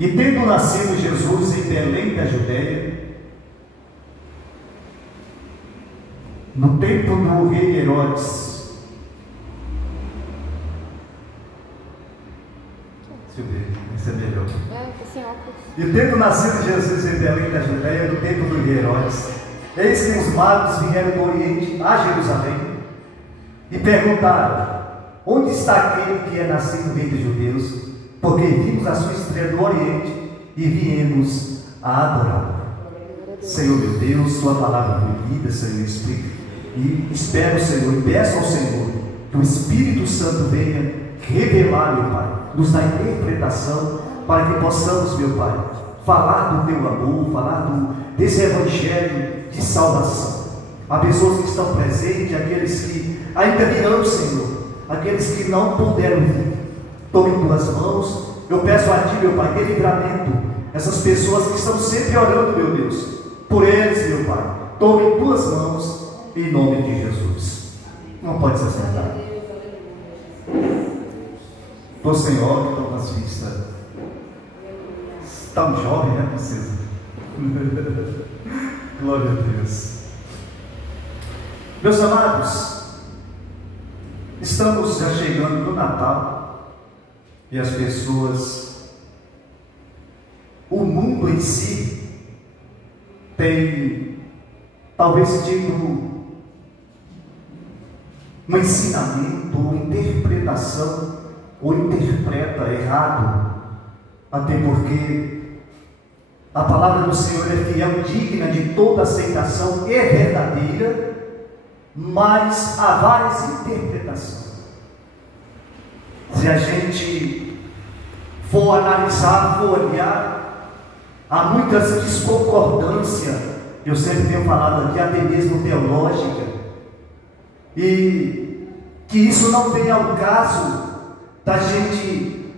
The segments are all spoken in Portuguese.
E tendo nascido Jesus em Belém da Judéia, no tempo do rei Herodes, deixa eu ver, isso é melhor. E tendo nascido Jesus em Belém da Judéia, no tempo do rei Herodes, eis que os magos vieram do Oriente a Jerusalém e perguntaram: onde está aquele que é nascido rei dos judeus? Porque vimos a sua estrela do Oriente e viemos a adorá-lo. Senhor meu Deus, tua palavra foi lida, Senhor, explica. E espero, Senhor, e peço ao Senhor que o Espírito Santo venha revelar, meu Pai, nos dar interpretação, para que possamos, meu Pai, falar do teu amor, falar desse evangelho de salvação. Há pessoas que estão presentes, aqueles que ainda virão, Senhor, aqueles que não puderam vir. Tome em tuas mãos, eu peço a ti, meu Pai, dê livramento. Essas pessoas que estão sempre orando, meu Deus, por eles, meu Pai, tome em tuas mãos, em nome de Jesus. Não pode se assentar. Estou sem óbvio, estou nas vistas. Está um jovem, né, princesa? Glória a Deus. Meus amados, estamos já chegando no Natal. E as pessoas, o mundo em si, tem talvez tido um ensinamento, ou interpretação, ou interpreta errado, até porque a palavra do Senhor é fiel, digna de toda aceitação, é verdadeira, mas há várias interpretações. Se a gente for analisar, for olhar, há muitas discordâncias, eu sempre tenho falado aqui, até mesmo teológica, e que isso não venha ao caso da gente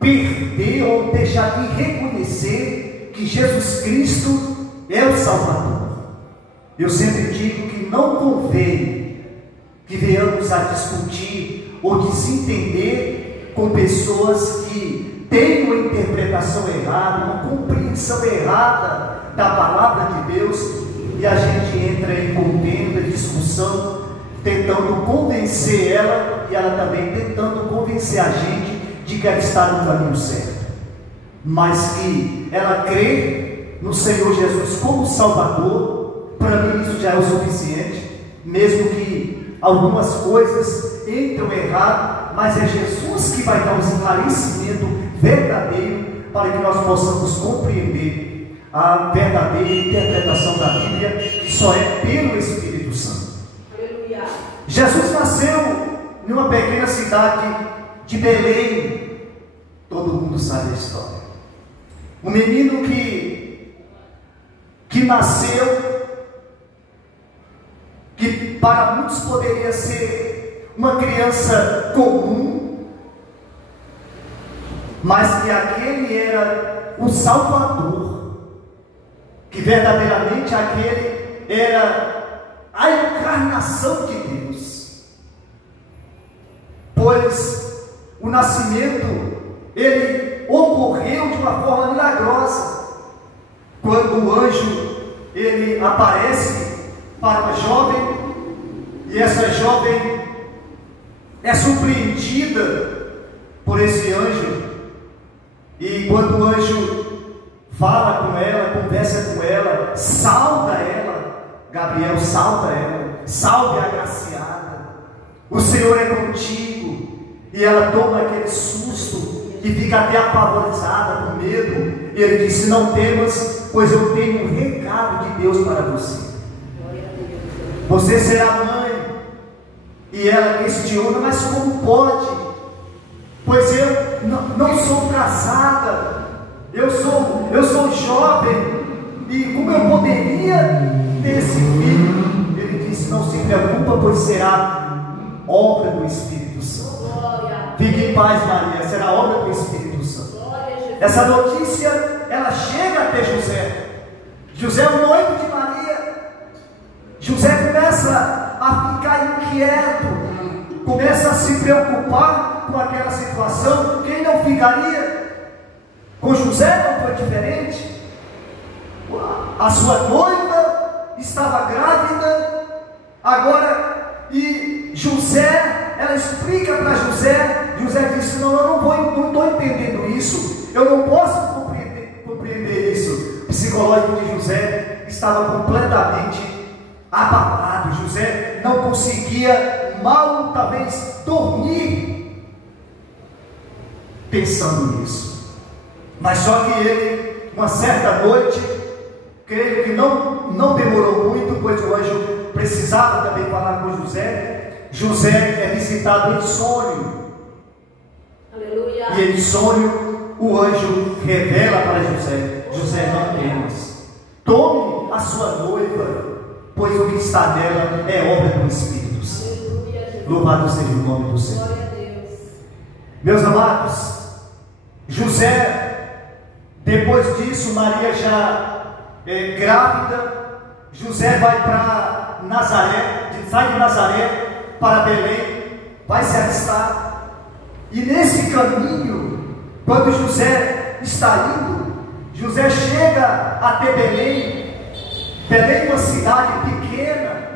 perder ou deixar de reconhecer que Jesus Cristo é o Salvador. Eu sempre digo que não convém que venhamos a discutir ou desentender com pessoas que têm uma interpretação errada, uma compreensão errada da palavra de Deus, e a gente entra em contenda, discussão, tentando convencer ela, e ela também tentando convencer a gente de que ela está no caminho certo, mas que ela crê no Senhor Jesus como Salvador. Para mim isso já é o suficiente, mesmo que algumas coisas entram errado, mas é Jesus que vai dar um esclarecimento verdadeiro para que nós possamos compreender a verdadeira interpretação da Bíblia, que só é pelo Espírito Santo. Aleluia. Jesus nasceu em uma pequena cidade de Belém, todo mundo sabe a história. Um menino que nasceu, que para muitos poderia ser uma criança comum, mas que aquele era o Salvador, que verdadeiramente aquele era a encarnação de Deus, pois o nascimento, ele ocorreu de uma forma milagrosa, quando o anjo, ele aparece para uma jovem, e essa jovem é surpreendida por esse anjo, e quando o anjo fala com ela, conversa com ela, sauda ela, Gabriel sauda ela, salve a agraciada, o Senhor é contigo, e ela toma aquele susto, e fica até apavorizada, com medo, e ele disse: não temas, pois eu tenho um recado de Deus para você. Você será mãe. E ela questiona: mas como pode? Pois eu não sou casada, eu sou jovem, e como eu poderia ter esse filho? Ele disse: não se preocupa, pois será obra do Espírito Santo. Fique em paz, Maria, será obra do Espírito Santo. Essa notícia, ela chega até José. José é o noivo de Maria. José começa a ficar inquieto, começa a se preocupar com aquela situação. Quem não ficaria? Com José não foi diferente. A sua noiva estava grávida, agora, e José, ela explica para José, José disse, não estou entendendo isso, eu não posso compreender isso. O psicológico de José estava completamente abalado. José não conseguia mal, talvez, dormir pensando nisso. Mas só que ele, uma certa noite, creio que não demorou muito, pois o anjo precisava também falar com José. José é visitado em sonho. Aleluia. E em sonho o anjo revela para José: José, não temas, tome a sua noiva, pois o que está nela é obra do Espírito Santo. Louvado seja o nome do Senhor. Glória a Deus. Meus amados, José, depois disso, Maria já grávida, José vai para Nazaré, sai de Nazaré para Belém, vai se alistar, e nesse caminho, quando José está indo, José chega até Belém. Belém é uma cidade pequena,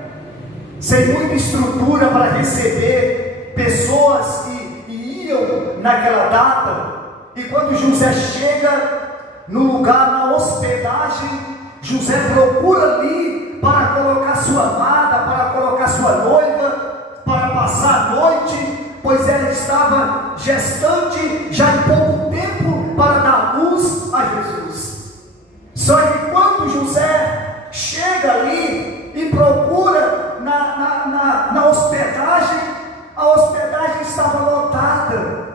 sem muita estrutura para receber pessoas que iam naquela data. E quando José chega no lugar, na hospedagem, José procura ali para colocar sua amada, para colocar sua noiva, para passar a noite, pois ela estava gestante já em pouco tempo para dar luz a Jesus. Só que quando José chega ali e procura na hospedagem, a hospedagem estava lotada,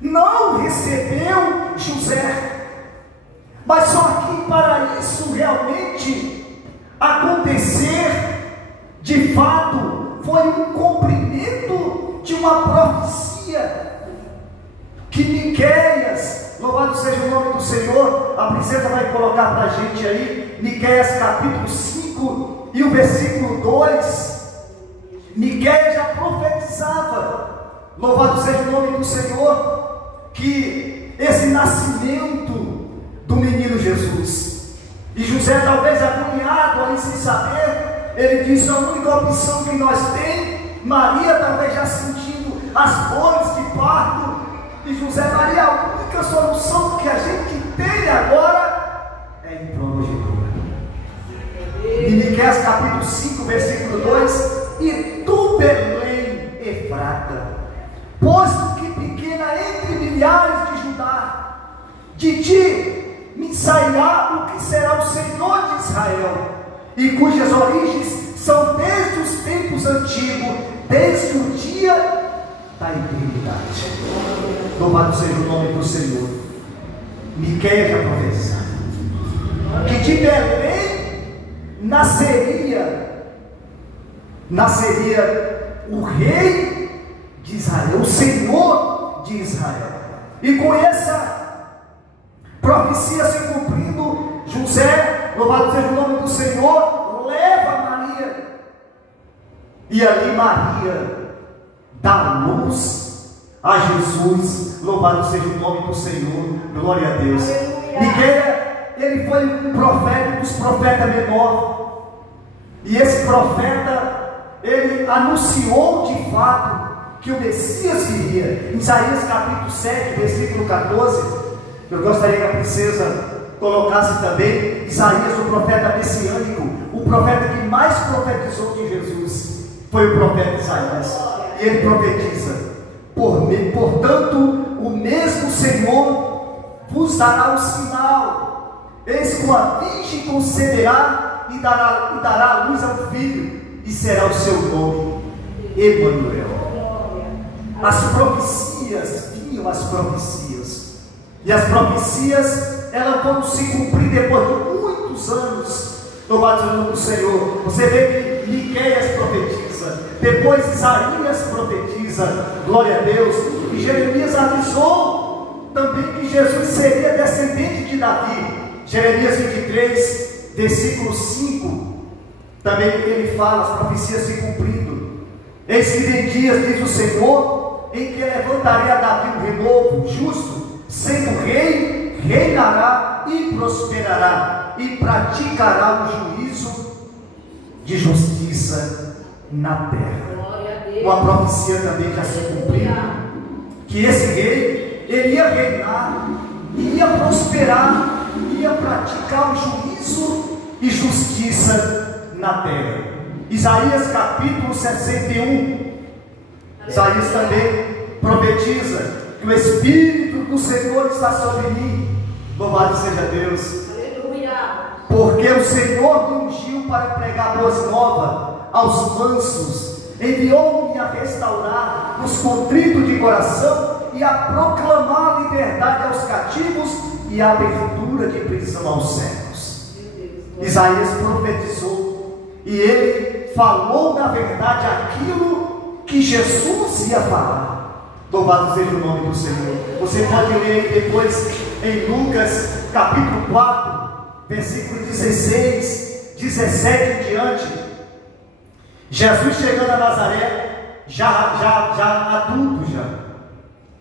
não recebeu José. Mas só que para isso realmente acontecer, de fato, foi um cumprimento de uma profecia que Miqueias, louvado seja o nome do Senhor, a princesa vai colocar para a gente aí, Miqueias capítulo 5 e o versículo 2, Miqueias já profetizava, louvado seja o nome do Senhor, que esse nascimento do menino Jesus, e José talvez agoniado ali sem saber, ele disse: a única opção que nós temos, Maria talvez já sentindo as dores de parto, e José, Maria, a única solução que a gente tem agora é ir para uma manjedoura. Em Miqueias capítulo 5 versículo 2, e tu, Belém Efrata, posto que pequena entre milhares de Judá, de ti me sairá o que será o Senhor de Israel, e cujas origens são desde os tempos antigos, desde o dia da eternidade. Louvado seja o nome do Senhor. Miqueias já profetizava que de Belém nasceria o rei de Israel, o Senhor de Israel. E com essa profecia se cumprindo, José, louvado seja o nome do Senhor, leva Maria, e ali Maria dá luz a Jesus. Louvado seja o nome do Senhor, glória a Deus. Miqueias, ele foi um profeta, um dos profetas menores, e esse profeta, ele anunciou de fato que o Messias viria. Em Isaías capítulo 7 versículo 14, eu gostaria que a princesa colocasse também Isaías, o profeta messiânico, o profeta que mais profetizou de Jesus foi o profeta Isaías, e ele profetiza: portanto, o mesmo Senhor vos dará um sinal, eis que uma virgem conceberá e dará luz a um filho, e será o seu nome Emanuel. As profecias vinham, as profecias, e as profecias, elas vão se cumprir depois de muitos anos. Louvado seja o nome do Senhor. Você vê que Miqueias profetiza, depois Isaías profetiza, glória a Deus, e Jeremias avisou também que Jesus seria descendente de Davi. Jeremias 23 versículo 5, também ele fala as profecias se cumprindo. Eis que vem dias, diz o Senhor, em que levantarei a Davi um renovo justo, sendo rei, reinará e prosperará, e praticará o juízo de justiça na terra. Uma profecia também já se cumpriu, que esse rei, ele ia reinar, ia prosperar, ia praticar o juízo e justiça na terra. Isaías capítulo 61, Isaías também profetiza que o Espírito do Senhor está sobre mim. Louvado seja Deus. Aleluia. Porque o Senhor me ungiu para pregar boas novas aos mansos, enviou-me a restaurar os contritos de coração e a proclamar liberdade aos cativos e a abertura de prisão aos cegos. Isaías profetizou e ele falou na verdade aquilo que Jesus ia falar. Louvado seja o nome do Senhor. Você pode ler depois em Lucas capítulo 4, versículo 16, 17 em diante. Jesus chegando a Nazaré, já adulto já.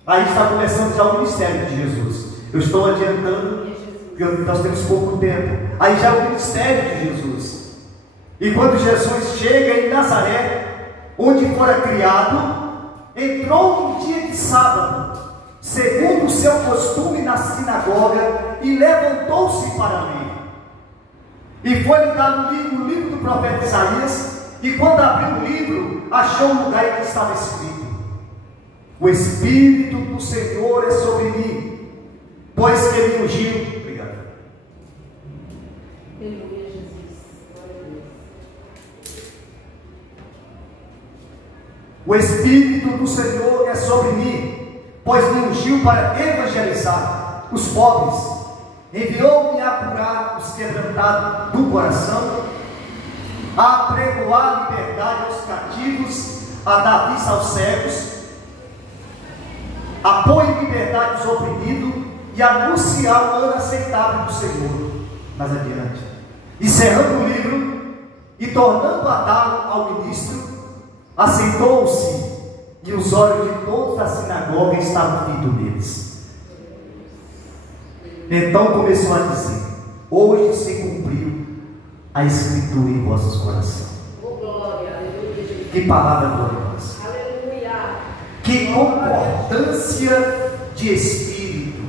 Aí está começando já o ministério de Jesus. Eu estou adiantando, porque nós temos pouco tempo. Aí já o ministério de Jesus. E quando Jesus chega em Nazaré, onde fora criado, entrou um dia de sábado, segundo o seu costume, na sinagoga, e levantou-se para ler. E foi-lhe dado o livro do profeta Isaías, e quando abriu o livro, achou um lugar em que estava escrito: o Espírito do Senhor é sobre mim, pois que me ungiu. Obrigado. Aleluia, Jesus. O Espírito do Senhor é sobre mim, pois me ungiu para evangelizar os pobres, enviou-me a curar os quebrantados do coração, a apregoar liberdade aos cativos, a dar vista aos cegos, a pôr em liberdade os oprimidos e anunciar o ano aceitável do Senhor. Mais adiante, encerrando o livro e tornando a dar ao ministro, assentou-se, e os olhos de todos da sinagoga estavam fitos neles. Então começou a dizer: hoje se cumpriu a Escritura em vossos corações. Que palavra gloriosa! Aleluia. Que concordância de espírito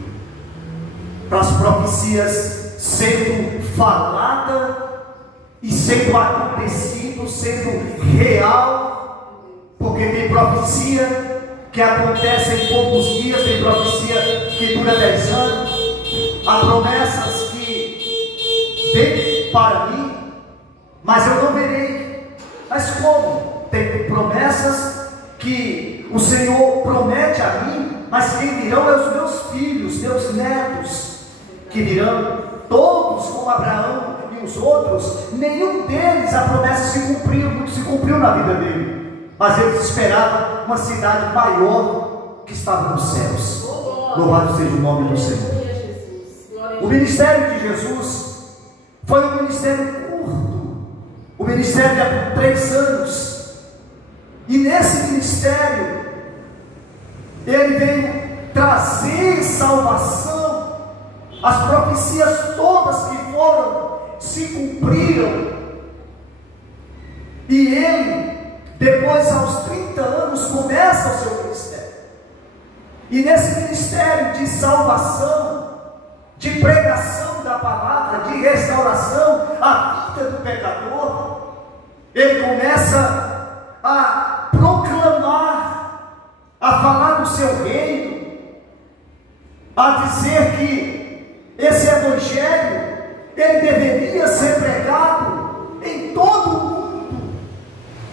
para as profecias sendo falada e sendo acontecido, sendo real, porque tem profecia que acontece em poucos dias, tem profecia que dura 10 anos, há promessas que vêm para mim, mas eu não verei. Mas como? Tem promessas que o Senhor promete a mim, mas quem virão é os meus filhos, meus netos, que virão, todos como Abraão e os outros. Nenhum deles a promessa se cumpriu na vida dele, mas eles esperavam uma cidade maior que estava nos céus. Louvado seja o nome do Senhor. O ministério de Jesus foi um ministério curto, o ministério de 3 anos, e nesse ministério ele veio trazer salvação. As profecias todas que foram se cumpriram, e ele, depois aos 30 anos, começa o seu ministério. E nesse ministério de salvação, de pregação da palavra, de restauração à vida do pecador, ele começa a proclamar, a falar do seu reino, a dizer que esse evangelho ele deveria ser pregado em todo o mundo,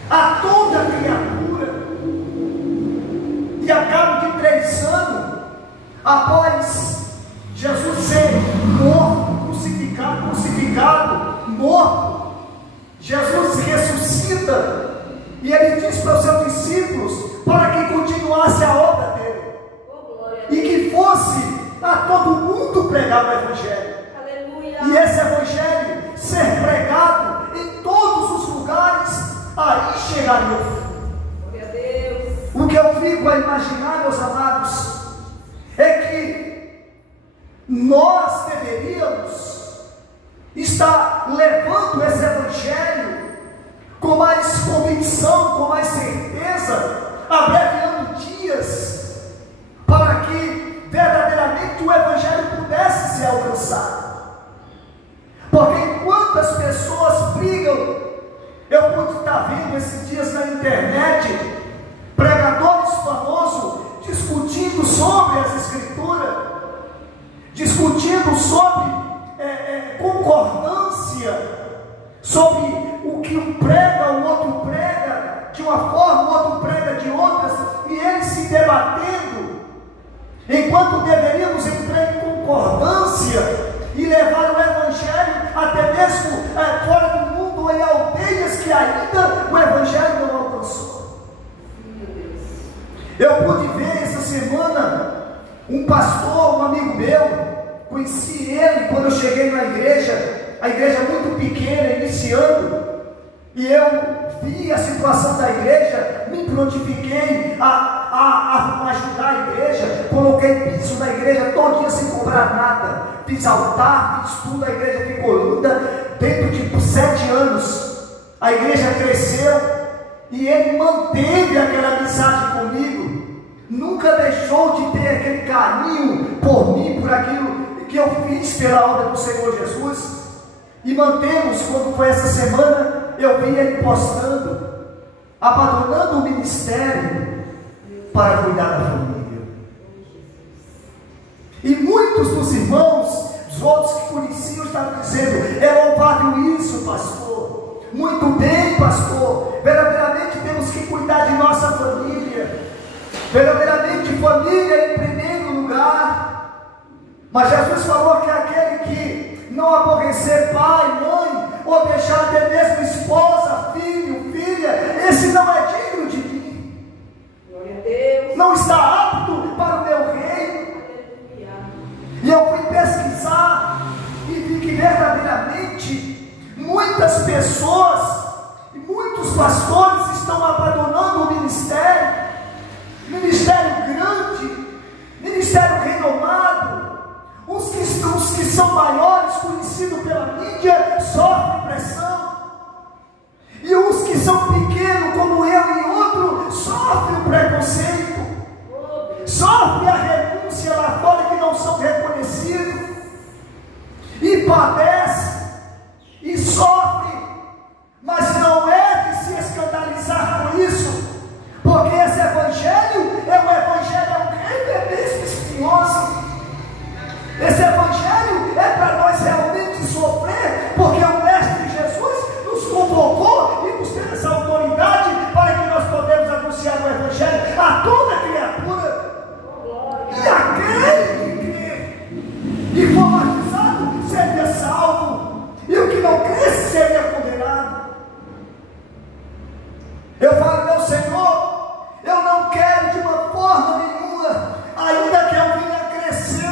a toda criatura. E a cabo de 3 anos, após Jesus ser morto, crucificado, morto, Jesus ressuscita, e ele diz para os seus discípulos para que continuasse a obra dele, e que fosse a todo mundo pregar o evangelho. Aleluia. E esse evangelho ser pregado em todos os lugares, aí chegaria o fim. O que eu fico a imaginar, meus amados, é que nós deveríamos estar levando esse Evangelho com mais convicção, com mais certeza, abreviando dias, para que verdadeiramente o Evangelho pudesse ser alcançado. Porque enquanto as pessoas brigam, eu pude estar vendo esses dias na internet pregadores famosos discutindo sobre as Escrituras, discutindo sobre concordância, sobre o que um prega, o outro prega de uma forma, o outro prega de outras, e eles se debatendo, enquanto deveríamos entrar em concordância e levar o Evangelho até mesmo fora do mundo, em aldeias que ainda o Evangelho não alcançou. Eu pude ver essa semana um pastor, um amigo meu, conheci ele quando eu cheguei na igreja, a igreja muito pequena, iniciando, e eu vi a situação da igreja, me prontifiquei a ajudar a igreja, coloquei piso na igreja todo dia sem cobrar nada, fiz altar, fiz tudo, a igreja ficou linda. Dentro de 7 anos a igreja cresceu, e ele manteve aquela amizade comigo, nunca deixou de ter aquele carinho por mim, por aquilo que eu fiz pela obra do Senhor Jesus. E mantemos, quando foi essa semana, eu vi ele postando, abandonando o ministério para cuidar da família. E muitos dos irmãos, os outros que conheciam, estavam dizendo: é louvável isso, pastor, muito bem, pastor, verdadeiramente temos que cuidar de nossa família, verdadeiramente família em primeiro lugar. Mas Jesus falou que aquele que não aborrecer pai, mãe, ou deixar até mesmo esposa, filho, filha, esse não é digno de mim. Glória a Deus. Não está apto para o meu reino. E eu fui pesquisar e vi que verdadeiramente muitas pessoas e muitos pastores estão abandonando o ministério grande, ministério renomado. Os que são maiores, conhecidos pela mídia, sofrem pressão, e os que são pequenos, como eu e outro, sofrem o preconceito, sofrem a renúncia lá fora, que não são reconhecidos, e padecem, e sofrem, mas não é de se escandalizar com isso, porque esse Evangelho é um reino mesmo espinhoso. Esse Evangelho é para nós realmente sofrer, porque o Mestre Jesus nos convocou e nos deu essa autoridade para que nós podemos anunciar o Evangelho a toda criatura. E aquele que crê e for batizado seria salvo, e o que não cresce seria condenado. Eu falo: meu Senhor, eu não quero de uma forma nenhuma, ainda que eu venha crescer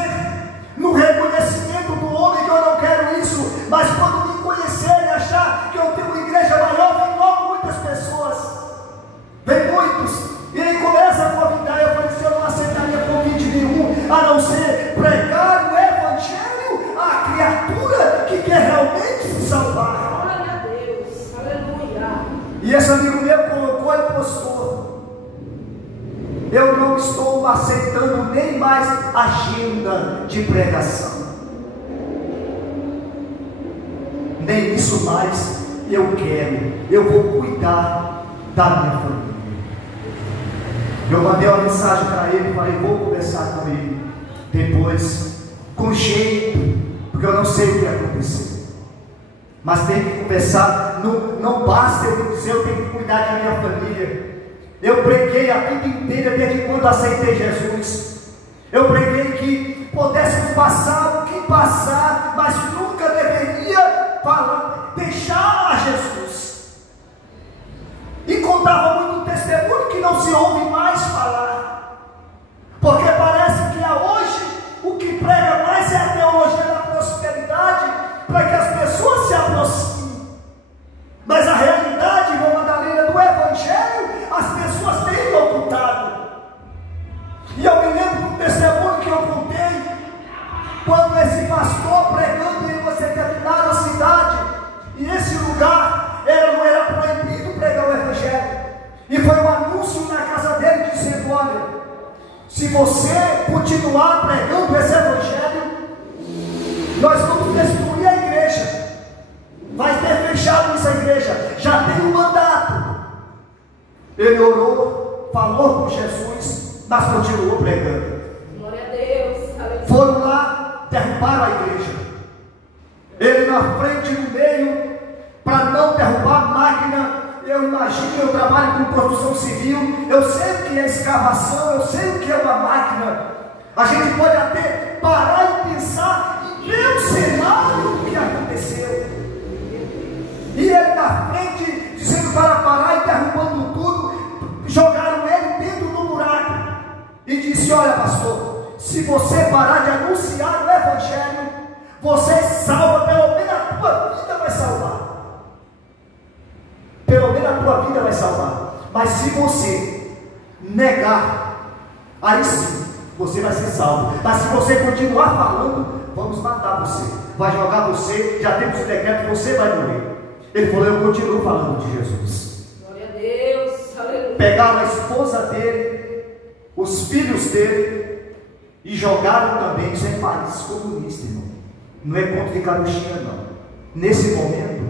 no reconhecimento do homem, que eu não quero isso, mas quando me conhecerem e achar que eu tenho uma igreja maior, vem logo muitas pessoas, vem muitos, e ele começa a convidar. Eu falei: se eu não aceitaria convite nenhum, a não ser pregar o Evangelho à criatura que quer realmente se salvar. Glória a Deus, aleluia. E esse amigo meu colocou e postou: eu não estou aceitando nem mais agenda de pregação, nem isso mais eu quero. Eu vou cuidar da minha família. Eu mandei uma mensagem para ele, falei: vou conversar com ele depois, com jeito, porque eu não sei o que aconteceu, mas tem que conversar. Não basta eu dizer: eu tenho que cuidar da minha família. Eu preguei a vida inteira desde quando aceitei Jesus. Eu preguei que pudéssemos passar o que passar, mas nunca deveria deixar a Jesus. E contava muito testemunho que não se ouve mais falar, porque parece que hoje o que prega mais é a teologia da prosperidade, para que as pessoas se aproximem. Mas a realidade, irmã Madalena, do Evangelho, as pessoas têm ocultado. E eu me lembro de um testemunho que eu contei, quando esse pastor pregando em uma determinada cidade, e esse lugar não era proibido pregar o Evangelho, e foi um anúncio na casa dele dizendo: olha, se você continuar pregando esse Evangelho, nós vamos destruir a igreja, vai ter fechado essa igreja, já tem um mandato. Ele orou, falou com Jesus, mas continuou pregando. Glória a Deus. Foram lá, derrubaram a igreja. Ele na frente, no meio, para não derrubar a máquina. Eu imagino, eu trabalho com construção civil, eu sei o que é escavação, eu sei o que é uma máquina. A gente pode até parar e pensar e ver o cenário do que aconteceu. E ele na frente, dizendo para parar e derrubando tudo, jogaram ele dentro do buraco. E disse: olha, pastor, se você parar de anunciar o Evangelho, você salva, pelo menos a tua vida vai salvar. Pelo menos a tua vida vai salvar. Mas se você negar, aí sim, você vai ser salvo. Mas se você continuar falando, vamos matar você, vai jogar você, já temos o decreto, você vai morrer. Ele falou: eu continuo falando de Jesus. Glória a Deus, aleluia. Pegaram a esposa dele, os filhos dele, e jogaram também. Isso é país comunista, irmão. Não é contra de carochinha, não. Nesse momento,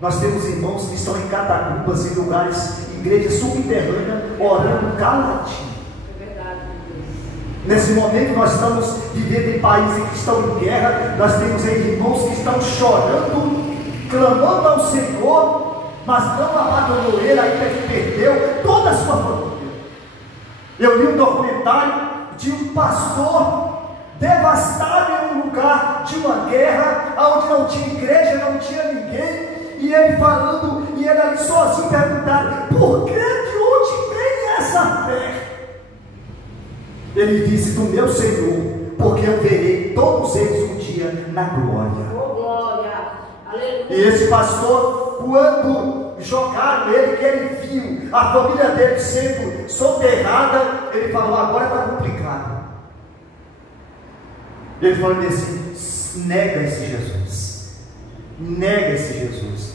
nós temos irmãos que estão em catacumbas, em lugares, igrejas subterrâneas, orando caladinho. É verdade, Deus. Nesse momento nós estamos vivendo em países que estão em guerra. Nós temos aí irmãos que estão chorando, clamando ao Senhor, mas não abandonou ele, ainda que perdeu toda a sua família. Eu li um documentário de um pastor devastado em um lugar de uma guerra, onde não tinha igreja, não tinha ninguém, e ele falando, e ele ali sozinho perguntaram: por que, de onde vem essa fé? Ele disse: do meu Senhor, porque eu verei todos eles um dia na glória. Oh, glória, aleluia. E esse pastor, quando jogaram ele, que ele viu a família dele sendo soterrada, ele falou: agora está complicado. Ele falou assim: nega esse Jesus, nega esse Jesus.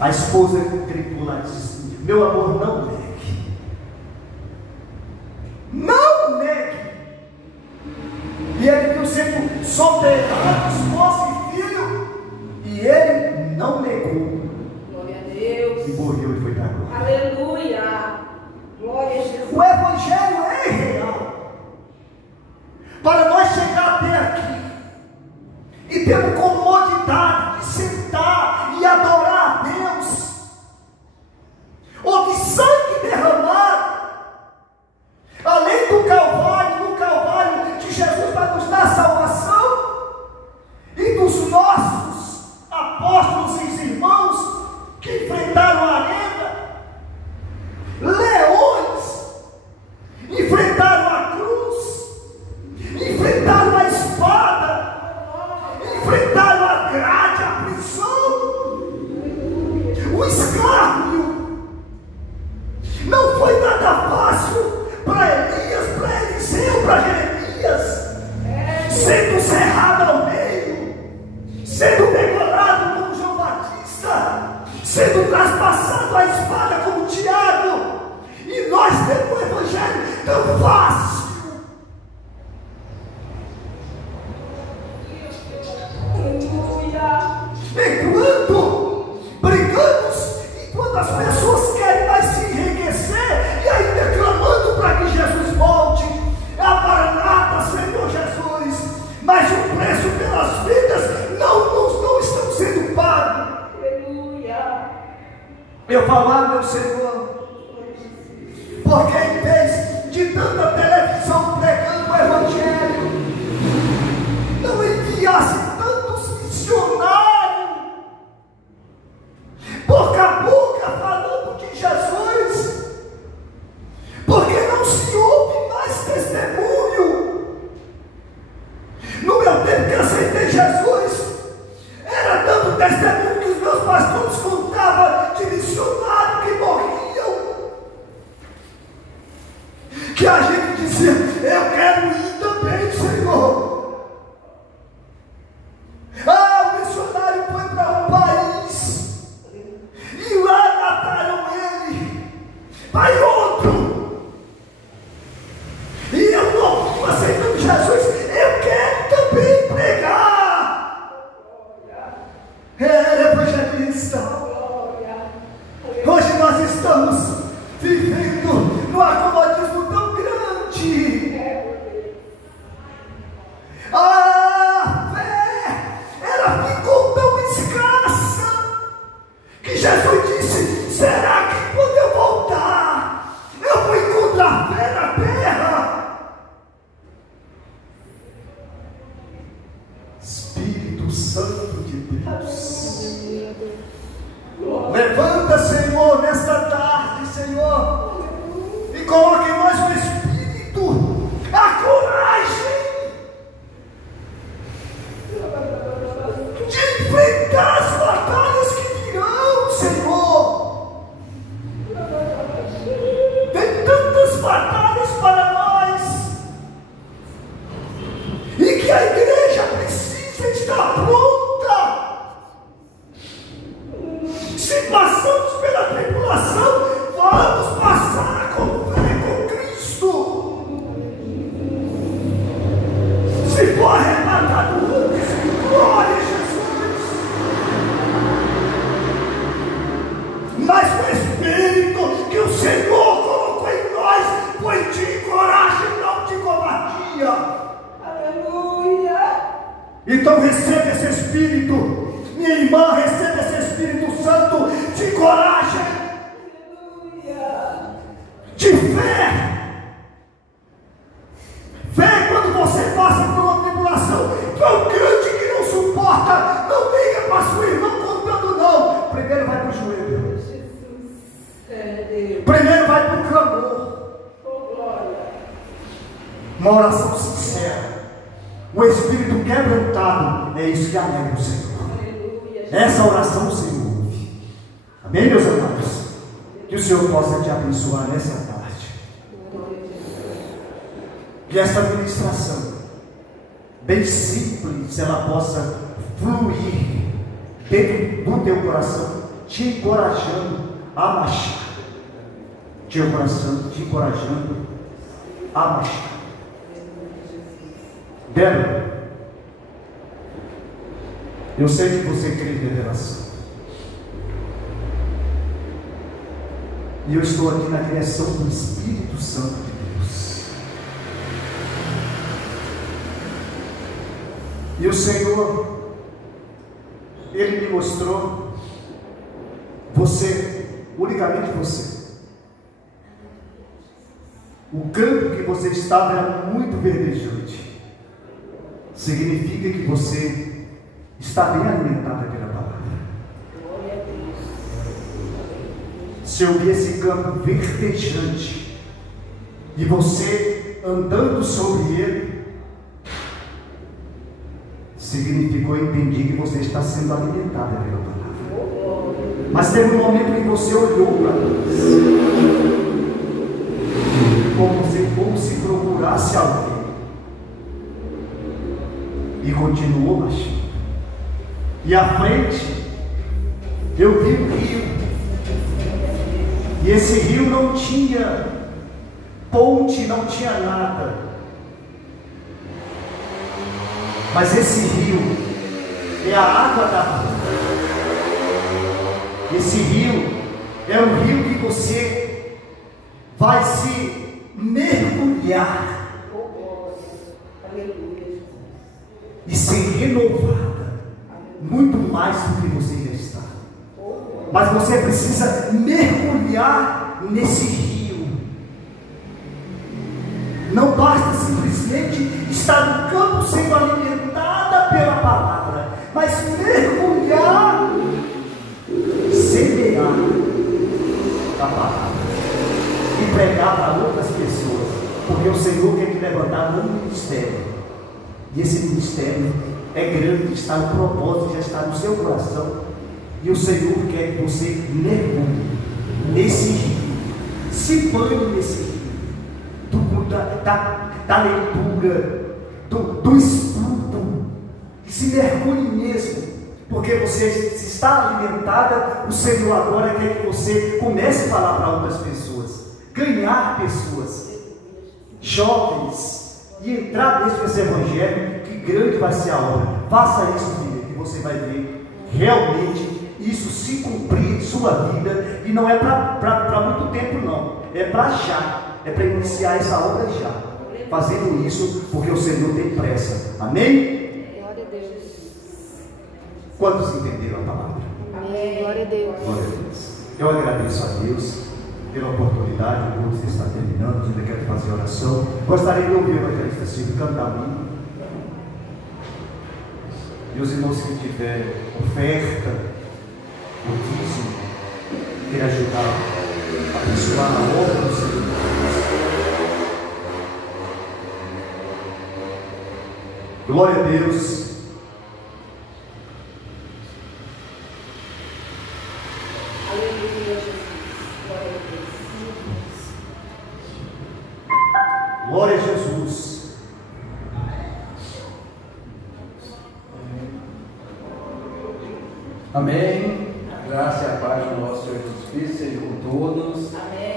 A esposa gritou lá e disse: meu amor, não negue, não negue. E ele viu sendo soterrado, esposa e filho, e ele não negou. Glória a Deus. E morreu e foi para a glória. Aleluia. Glória a Jesus. O Evangelho é real. Para nós chegar até aqui e termos comodidade de sentar e adorar a Deus, houve sangue derramado, além do Calvário, no Calvário de Jesus, para nos dar salvação, e dos nossos apóstolos e irmãos que enfrentaram a arena, leões, enfrentaram a cruz, enfrentaram a espada, enfrentaram a grade, a prisão, o escárnio. Não foi nada fácil para Elias, para Eliseu, para Jeremias, sendo cerrado ao meio, sendo degolado como João Batista, sendo traspassado a espada como Tiago. E nós temos o Evangelho tão fácil. Enquanto brigamos, enquanto as pessoas querem mais se enriquecer e ainda clamando para que Jesus volte, a Maranata, Senhor Jesus, mas o preço pelas vidas não estão sendo pago. Aleluia. Eu falar, meu Senhor, porque em vez de tanta televisão pregando o Evangelho, não enviasse tantos missionários, boca a boca, falando de Jesus, porque não se ouve mais testemunho. No meu tempo que aceitei Jesus, era tanto testemunho que os meus pastores contavam de missionário Então receba esse Espírito, minha irmã, receba esse Espírito Santo de coragem, de fé. Fé quando você passa por uma tribulação tão grande que não suporta, não liga para sua irmã contando não. Primeiro vai para o joelho. Primeiro vai para o clamor. Uma oração sincera. O espírito quebrantado, é isso que alegra o Senhor. Essa oração o Senhor ouve. Amém, meus amados? Que o Senhor possa te abençoar nessa tarde. Que esta ministração, bem simples, ela possa fluir dentro do teu coração, te encorajando a marchar. Teu coração te encorajando a marchar. Débora, eu sei que você crê em revelação. E eu estou aqui na direção do Espírito Santo de Deus. E o Senhor, Ele me mostrou você, unicamente você. O campo que você estava era muito verdejante. Significa que você está bem alimentada pela palavra. Se eu vi esse campo verdejante e você andando sobre ele, significou, eu entendi que você está sendo alimentada pela palavra. Mas teve um momento que você olhou para Deus, como se procurasse alguém, e continuou marchando. E à frente eu vi um rio, e esse rio não tinha ponte, não tinha nada, mas esse rio é a água da vida. Esse rio é um rio que você vai se mergulhar e ser renovada muito mais do que você já está. Mas você precisa mergulhar nesse rio. Não basta simplesmente estar no campo sendo alimentada pela palavra, mas mergulhar, semear a palavra e pregar para outras pessoas, porque o Senhor quer te levantar um ministério. E esse ministério é grande, está no propósito, já está no seu coração. E o Senhor quer que você mergulhe nesse rio, se banhe nesse rio, da leitura, do estudo, e se mergulhe mesmo, porque você está alimentada. O Senhor agora quer que você comece a falar para outras pessoas, ganhar pessoas, jovens, e entrar nesse evangelho, que grande vai ser a obra. Faça isso, filha, que você vai ver realmente isso se cumprir em sua vida. E não é para muito tempo não, é para já, é para iniciar essa obra já, fazendo isso porque o Senhor tem pressa. Amém? Glória a Deus. Quantos entenderam a palavra? Amém. Glória a Deus. Glória a Deus. Eu agradeço a Deus pela oportunidade. O culto está terminando, ainda quero fazer oração. Gostaria de ouvir o evangelista Silvio cantar lindo. E os irmãos que tiverem oferta, o dízimo, quer ajudar a abençoar a obra do Senhor. Glória a Deus. Glória a Jesus. Amém. Graça e a paz do nosso Senhor Jesus Cristo seja com todos. Amém.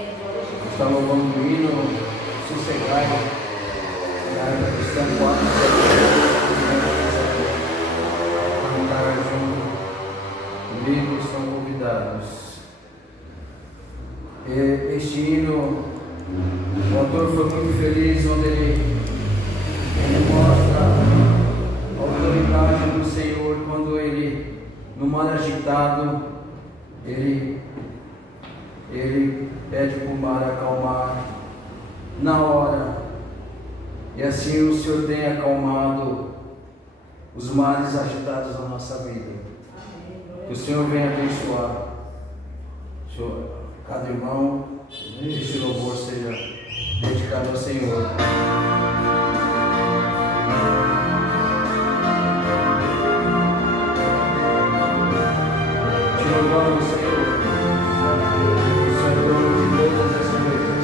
Está louvando o hino sossegado na área cristã 4. Cantar junto comigo, estão convidados. Este hino, o autor foi muito feliz, onde ele mostra a autoridade coragem do Senhor quando Ele, no mar agitado, Ele pede para o mar acalmar na hora. E assim o Senhor tem acalmado os mares agitados na nossa vida. Que o Senhor venha abençoar cada irmão, esse louvor seja dedicado ao Senhor. Te louvamos, Senhor. O Senhor é dono de todas as coisas.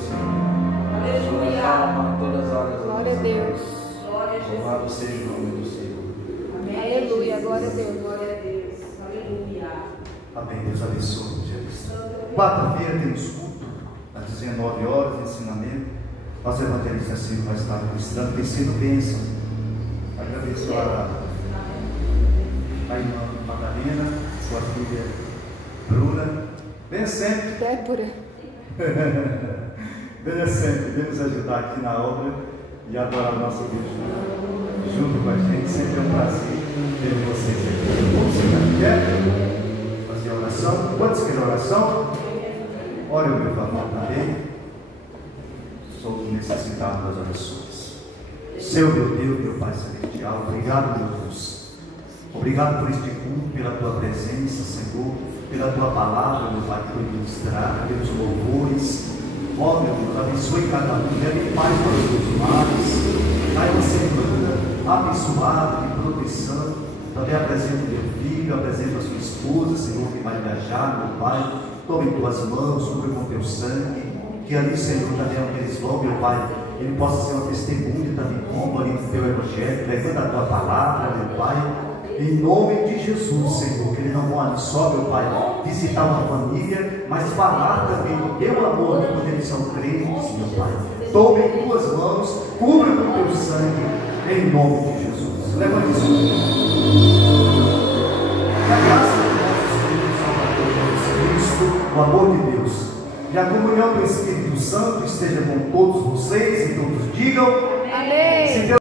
Senhor. O Senhor acalma todas as áreas. Glória a Deus. Louvado seja o nome do Senhor. Aleluia. Glória a Deus. Aleluia. Amém. Deus abençoe, Jesus. Quarta-feira temos culto, às 19 horas, ensinamento. Nosso evangelista Silvio vai estar ministrando, tem sido bênção. Agradeço a irmã Madalena, sua filha Bruna. Venha sempre. Débora. Venha sempre, vem nos ajudar aqui na obra e adorar o nosso Deus junto com a gente. Sempre é um prazer ter vocês aqui. Você quer fazer a oração? Quantos querem oração? Ore o meu favor também. Sou necessitado das orações. Seu meu Deus, meu Pai Celestial, obrigado, meu Deus. Obrigado por este culto, pela tua presença, Senhor, pela tua palavra, meu Pai, que foi ministrada, pelos louvores. Ó, meu Deus, abençoe cada um, leve paz para os teus mares. Dai uma semana abençoada de proteção. Também apresento meu filho, apresento a sua esposa, Senhor, que vai viajar, meu Pai. Tome em tuas mãos, cubra com teu sangue. Que ali, Senhor, também onde eles vão, meu Pai, ele possa ser uma testemunha também, como ali do teu evangelho, levando a tua palavra, meu Pai. Em nome de Jesus, Senhor, que eles não vão ali só, meu Pai, visitar uma família, mas falar também do teu amor, quando eles são crentes, meu Pai. Tome em tuas mãos, cubra com teu sangue, em nome de Jesus. Levante isso. Que a graça do nosso Senhor Salvador Jesus Cristo, o amor de Deus e a comunhão do Espírito Santo esteja com todos vocês e todos digam. Amém.